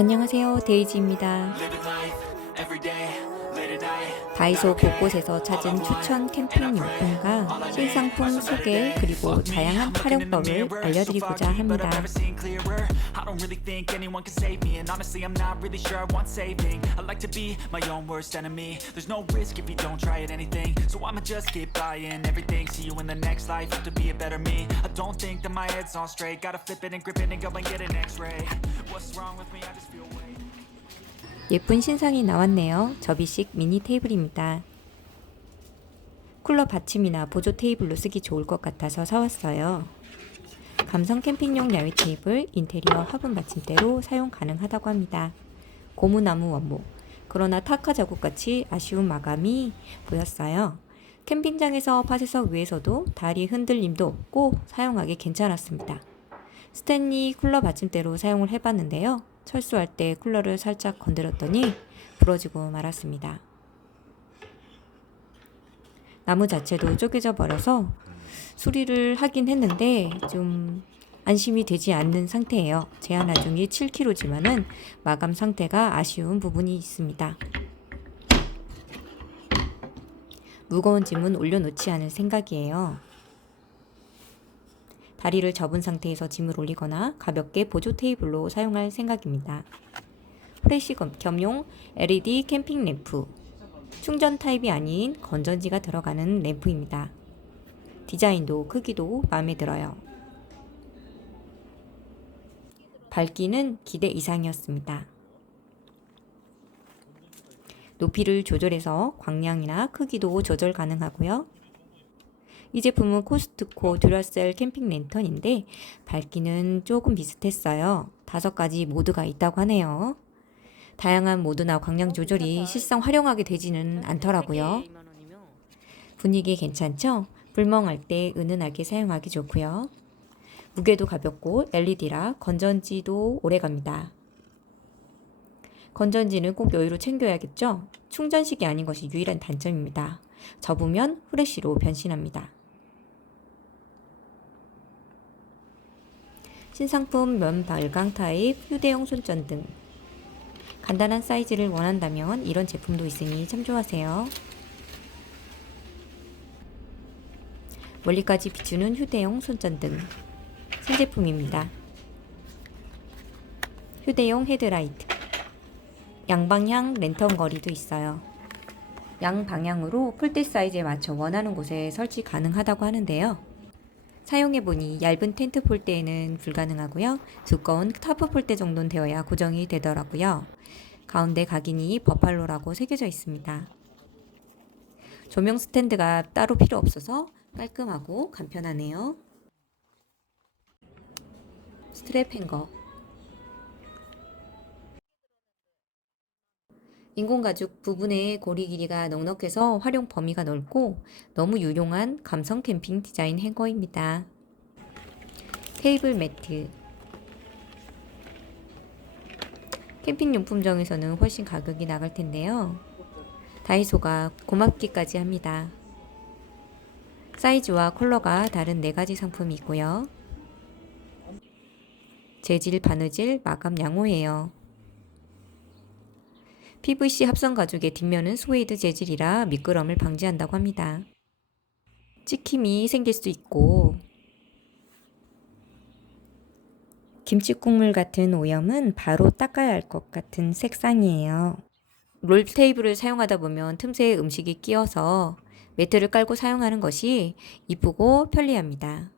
안녕하세요, 데이지입니다. 다이소 곳곳에서 찾은 추천 캠핑 용품과 신상품 소개 그리고 다양한 활용법을 알려드리고자 합니다. 예쁜 신상이 나왔네요. 접이식 미니 테이블입니다. 쿨러 받침이나 보조 테이블로 쓰기 좋을 것 같아서 사왔어요. 감성 캠핑용 야외 테이블, 인테리어 화분 받침대로 사용 가능하다고 합니다. 고무나무 원목, 그러나 타카 자국같이 아쉬운 마감이 보였어요. 캠핑장에서 파쇄석 위에서도 다리 흔들림도 없고 사용하기 괜찮았습니다. 스탠리 쿨러 받침대로 사용을 해봤는데요. 철수할 때 쿨러를 살짝 건드렸더니 부러지고 말았습니다. 나무 자체도 쪼개져 버려서 수리를 하긴 했는데 좀 안심이 되지 않는 상태예요. 제한 하중이 7kg지만은 마감 상태가 아쉬운 부분이 있습니다. 무거운 짐은 올려놓지 않을 생각이에요. 다리를 접은 상태에서 짐을 올리거나 가볍게 보조 테이블로 사용할 생각입니다. 프레시 겸용 LED 캠핑 램프, 충전 타입이 아닌 건전지가 들어가는 램프입니다. 디자인도 크기도 마음에 들어요. 밝기는 기대 이상이었습니다. 높이를 조절해서 광량이나 크기도 조절 가능하고요. 이 제품은 코스트코 듀라셀 캠핑 랜턴인데 밝기는 조금 비슷했어요. 5가지 모드가 있다고 하네요. 다양한 모드나 광량 조절이 실상 활용하게 되지는 않더라고요. 분위기 괜찮죠? 불멍할 때 은은하게 사용하기 좋고요. 무게도 가볍고 LED라 건전지도 오래갑니다. 건전지는 꼭 여유로 챙겨야겠죠? 충전식이 아닌 것이 유일한 단점입니다. 접으면 후레쉬로 변신합니다. 신상품 면 발광 타입 휴대용 손전등. 간단한 사이즈를 원한다면 이런 제품도 있으니 참조하세요. 멀리까지 비추는 휴대용 손전등. 신제품입니다. 휴대용 헤드라이트. 양방향 랜턴 거리도 있어요. 양방향으로 폴대 사이즈에 맞춰 원하는 곳에 설치 가능하다고 하는데요. 사용해보니 얇은 텐트 폴대에는 불가능하고요. 두꺼운 타프 폴대 정도는 되어야 고정이 되더라고요. 가운데 각인이 버팔로라고 새겨져 있습니다. 조명 스탠드가 따로 필요 없어서 깔끔하고 간편하네요. 스트랩 행거. 인공가죽 부분의 고리 길이가 넉넉해서 활용 범위가 넓고 너무 유용한 감성 캠핑 디자인 행거입니다. 테이블 매트. 캠핑용품점에서는 훨씬 가격이 나갈 텐데요. 다이소가 고맙기까지 합니다. 사이즈와 컬러가 다른 4가지 상품이 있고요. 재질, 바느질, 마감 양호해요. PVC 합성 가죽의 뒷면은 스웨이드 재질이라 미끄럼을 방지한다고 합니다. 찍힘이 생길 수 있고 김치 국물 같은 오염은 바로 닦아야 할 것 같은 색상이에요. 롤 테이블을 사용하다 보면 틈새에 음식이 끼어서 매트를 깔고 사용하는 것이 이쁘고 편리합니다.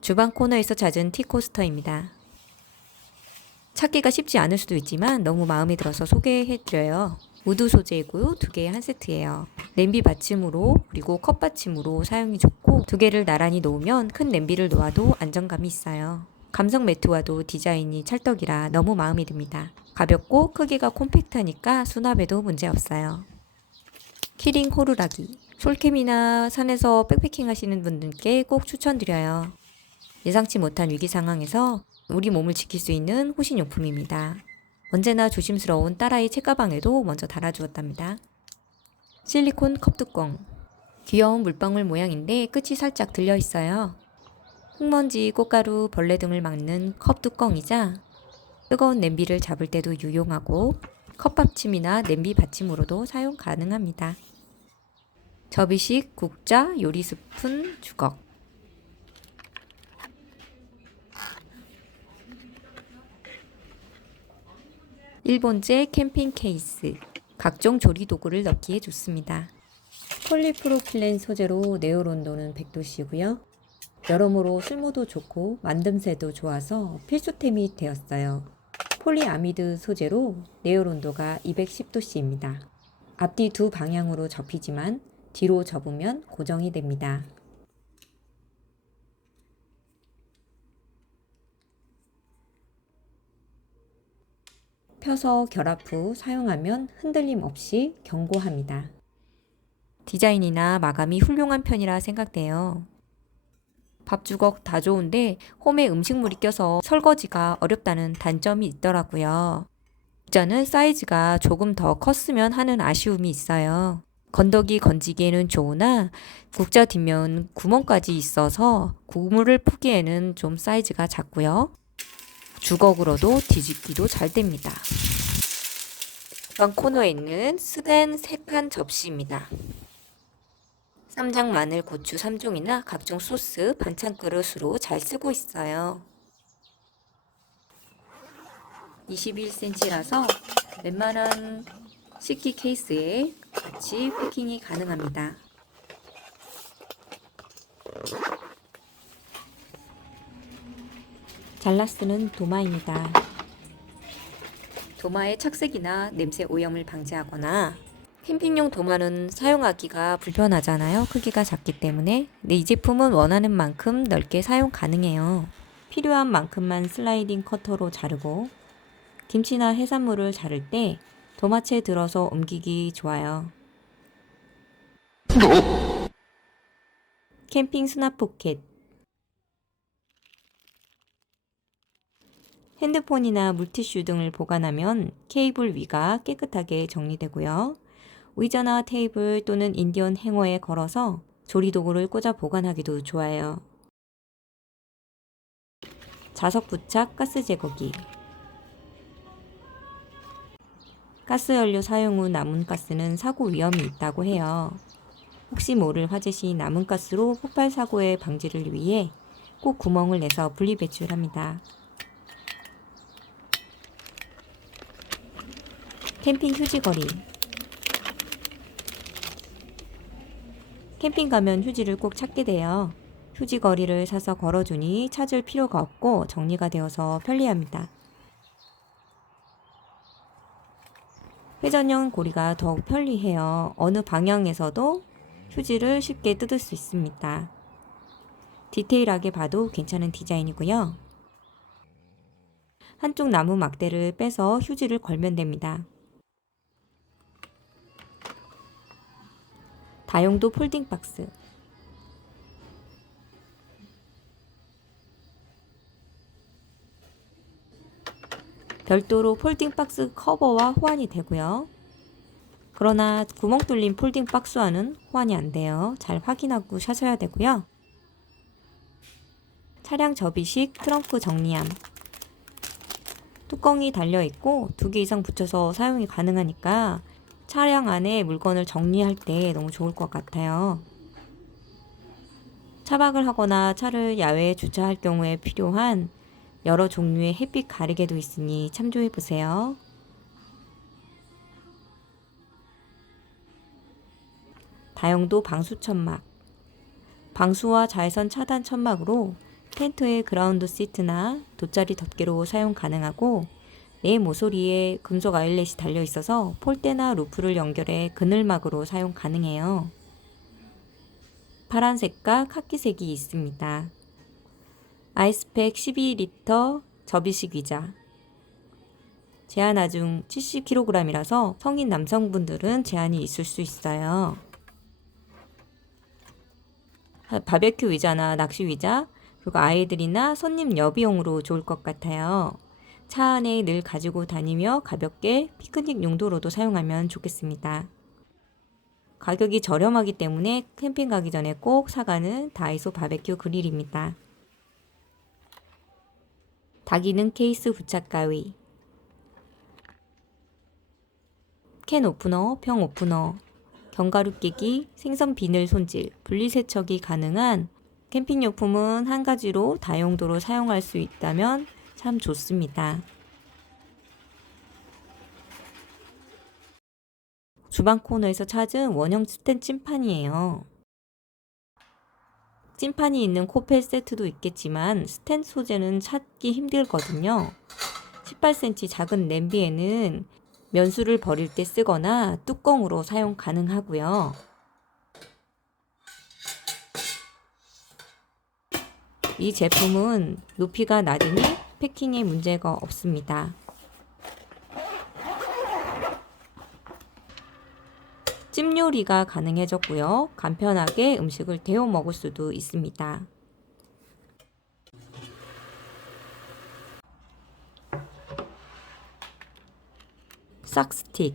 주방 코너에서 찾은 티코스터입니다. 찾기가 쉽지 않을 수도 있지만 너무 마음에 들어서 소개해드려요. 우드 소재이고 2개의 한 세트예요. 냄비 받침으로 그리고 컵 받침으로 사용이 좋고 2개를 나란히 놓으면 큰 냄비를 놓아도 안정감이 있어요. 감성 매트와도 디자인이 찰떡이라 너무 마음에 듭니다. 가볍고 크기가 콤팩트하니까 수납에도 문제없어요. 키링 호루라기. 솔캠이나 산에서 백패킹 하시는 분들께 꼭 추천드려요. 예상치 못한 위기 상황에서 우리 몸을 지킬 수 있는 호신용품입니다. 언제나 조심스러운 딸아이 책가방에도 먼저 달아주었답니다. 실리콘 컵뚜껑. 귀여운 물방울 모양인데 끝이 살짝 들려 있어요. 흙먼지, 꽃가루, 벌레 등을 막는 컵 뚜껑이자 뜨거운 냄비를 잡을 때도 유용하고 컵받침이나 냄비 받침으로도 사용 가능합니다. 접이식 국자 요리 스푼 주걱. 일본제 캠핑 케이스. 각종 조리 도구를 넣기에 좋습니다. 폴리프로필렌 소재로 내열 온도는 100도씨고요. 여러모로 쓸모도 좋고 만듦새도 좋아서 필수템이 되었어요. 폴리아미드 소재로 내열 온도가 210도씨입니다. 앞뒤 두 방향으로 접히지만 뒤로 접으면 고정이 됩니다. 펴서 결합 후 사용하면 흔들림 없이 견고합니다. 디자인이나 마감이 훌륭한 편이라 생각돼요. 밥주걱 다 좋은데 홈에 음식물이 껴서 설거지가 어렵다는 단점이 있더라고요. 국자는 사이즈가 조금 더 컸으면 하는 아쉬움이 있어요. 건더기 건지기에는 좋으나 국자 뒷면 구멍까지 있어서 국물을 푸기에는 좀 사이즈가 작고요. 주걱으로도 뒤집기도 잘 됩니다. 이번 코너에 있는 스덴 세판 접시입니다. 쌈장, 마늘, 고추 3종이나 각종 소스, 반찬 그릇으로 잘 쓰고 있어요. 21cm라서 웬만한 식기 케이스에 같이 패킹이 가능합니다. 잘라 쓰는 도마입니다. 도마의 착색이나 냄새 오염을 방지하거나 캠핑용 도마는 사용하기가 불편하잖아요. 크기가 작기 때문에. 근데 이 제품은 원하는 만큼 넓게 사용 가능해요. 필요한 만큼만 슬라이딩 커터로 자르고 김치나 해산물을 자를 때 도마채 들어서 옮기기 좋아요. 캠핑 수납 포켓. 핸드폰이나 물티슈 등을 보관하면 케이블 위가 깨끗하게 정리되고요. 의자나 테이블 또는 인디언 행어에 걸어서 조리도구를 꽂아 보관하기도 좋아요. 자석 부착 가스 제거기. 가스연료 사용 후 남은 가스는 사고 위험이 있다고 해요. 혹시 모를 화재 시 남은 가스로 폭발 사고의 방지를 위해 꼭 구멍을 내서 분리 배출합니다. 캠핑 휴지거리. 캠핑 가면 휴지를 꼭 찾게 돼요. 휴지거리를 사서 걸어주니 찾을 필요가 없고 정리가 되어서 편리합니다. 회전형 고리가 더욱 편리해요. 어느 방향에서도 휴지를 쉽게 뜯을 수 있습니다. 디테일하게 봐도 괜찮은 디자인이고요. 한쪽 나무 막대를 빼서 휴지를 걸면 됩니다. 다용도 폴딩 박스. 별도로 폴딩 박스 커버와 호환이 되고요. 그러나 구멍 뚫린 폴딩 박스와는 호환이 안 돼요. 잘 확인하고 사셔야 되고요. 차량 접이식 트렁크 정리함. 뚜껑이 달려있고 2개 이상 붙여서 사용이 가능하니까 차량 안에 물건을 정리할 때 너무 좋을 것 같아요. 차박을 하거나 차를 야외에 주차할 경우에 필요한 여러 종류의 햇빛 가리개도 있으니 참조해보세요. 다용도 방수 천막. 방수와 자외선 차단 천막으로 텐트의 그라운드 시트나 돗자리 덮개로 사용 가능하고 내 모서리에 금속 아일렛이 달려 있어서 폴대나 루프를 연결해 그늘막으로 사용 가능해요. 파란색과 카키색이 있습니다. 아이스팩 12리터 접이식 의자. 제한하중 70kg이라서 성인 남성분들은 제한이 있을 수 있어요. 바베큐 의자나 낚시 의자, 그리고 아이들이나 손님 여비용으로 좋을 것 같아요. 차 안에 늘 가지고 다니며 가볍게 피크닉 용도로도 사용하면 좋겠습니다. 가격이 저렴하기 때문에 캠핑 가기 전에 꼭 사가는 다이소 바베큐 그릴입니다. 다기능 케이스 부착 가위. 캔 오프너, 병 오프너, 견과류 깨기, 생선 비늘 손질, 분리세척이 가능한 캠핑용품은 한 가지로 다용도로 사용할 수 있다면 참 좋습니다. 주방 코너에서 찾은 원형 스텐 찐판이에요. 찐판이 있는 코펠 세트도 있겠지만 스텐 소재는 찾기 힘들거든요. 18cm 작은 냄비에는 면수를 버릴 때 쓰거나 뚜껑으로 사용 가능하고요. 이 제품은 높이가 낮으니 패킹에 문제가 없습니다. 찜 요리가 가능해졌고요. 간편하게 음식을 데워 먹을 수도 있습니다. 싹 스틱.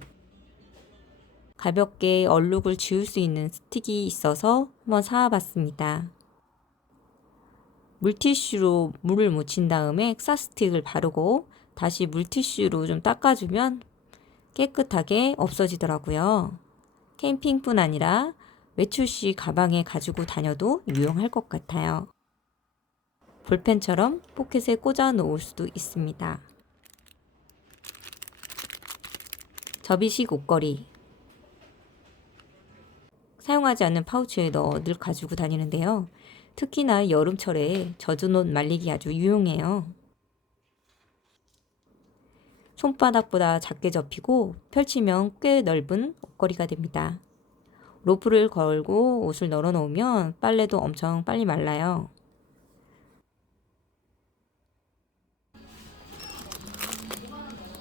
가볍게 얼룩을 지울 수 있는 스틱이 있어서 한번 사와봤습니다. 물티슈로 물을 묻힌 다음에 싹 스틱을 바르고 다시 물티슈로 좀 닦아주면 깨끗하게 없어지더라고요. 캠핑뿐 아니라 외출 시 가방에 가지고 다녀도 유용할 것 같아요. 볼펜처럼 포켓에 꽂아 놓을 수도 있습니다. 접이식 옷걸이. 사용하지 않는 파우치에 넣어 늘 가지고 다니는데요. 특히나 여름철에 젖은 옷 말리기 아주 유용해요. 손바닥보다 작게 접히고 펼치면 꽤 넓은 옷걸이가 됩니다. 로프를 걸고 옷을 널어 놓으면 빨래도 엄청 빨리 말라요.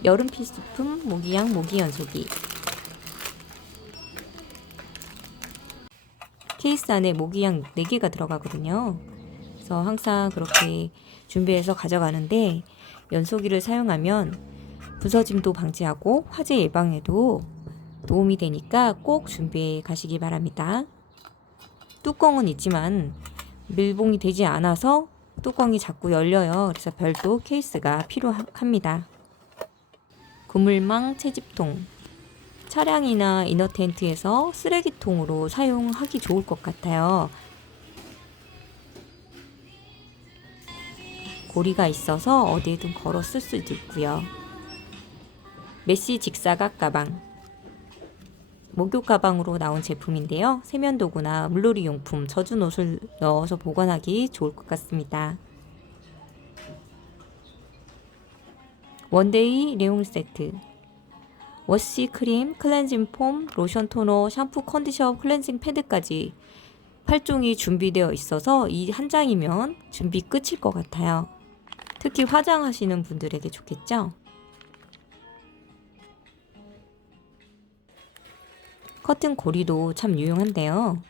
여름 필수품 모기향 모기 연소기. 케이스 안에 모기향 4개가 들어가거든요. 그래서 항상 그렇게 준비해서 가져가는데 연소기를 사용하면 부서짐도 방지하고 화재 예방에도 도움이 되니까 꼭 준비해 가시기 바랍니다. 뚜껑은 있지만 밀봉이 되지 않아서 뚜껑이 자꾸 열려요. 그래서 별도 케이스가 필요합니다. 그물망 채집통. 차량이나 이너 텐트에서 쓰레기통으로 사용하기 좋을 것 같아요. 고리가 있어서 어디에든 걸어 쓸 수도 있고요. 메쉬 직사각 가방. 목욕 가방으로 나온 제품인데요. 세면도구나 물놀이 용품, 젖은 옷을 넣어서 보관하기 좋을 것 같습니다. 원데이 레옹 세트. 워시 크림, 클렌징 폼, 로션 토너, 샴푸, 컨디셔너, 클렌징 패드까지 8종이 준비되어 있어서 이 한 장이면 준비 끝일 것 같아요. 특히 화장하시는 분들에게 좋겠죠? 커튼 고리도 참 유용한데요.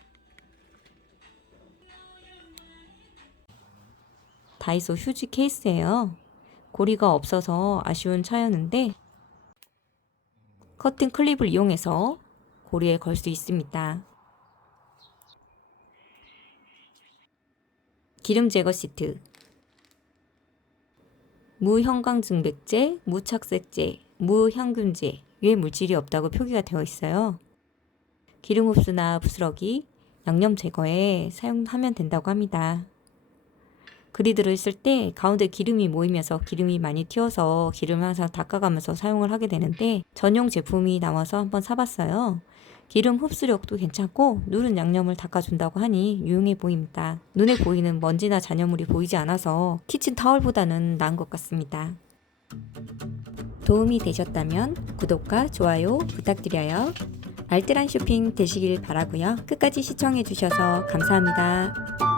다이소 휴지 케이스예요. 고리가 없어서 아쉬운 차였는데 커튼 클립을 이용해서 고리에 걸 수 있습니다. 기름 제거 시트. 무형광증백제, 무착색제, 무향균제, 유해 물질이 없다고 표기가 되어 있어요. 기름 흡수나 부스러기, 양념 제거에 사용하면 된다고 합니다. 글이 들어있을 때 가운데 기름이 모이면서 기름이 많이 튀어서 기름을 항상 닦아가면서 사용을 하게 되는데 전용 제품이 나와서 한번 사봤어요. 기름 흡수력도 괜찮고 누른 양념을 닦아준다고 하니 유용해 보입니다. 눈에 보이는 먼지나 잔여물이 보이지 않아서 키친타월보다는 나은 것 같습니다. 도움이 되셨다면 구독과 좋아요 부탁드려요. 알뜰한 쇼핑 되시길 바라고요. 끝까지 시청해주셔서 감사합니다.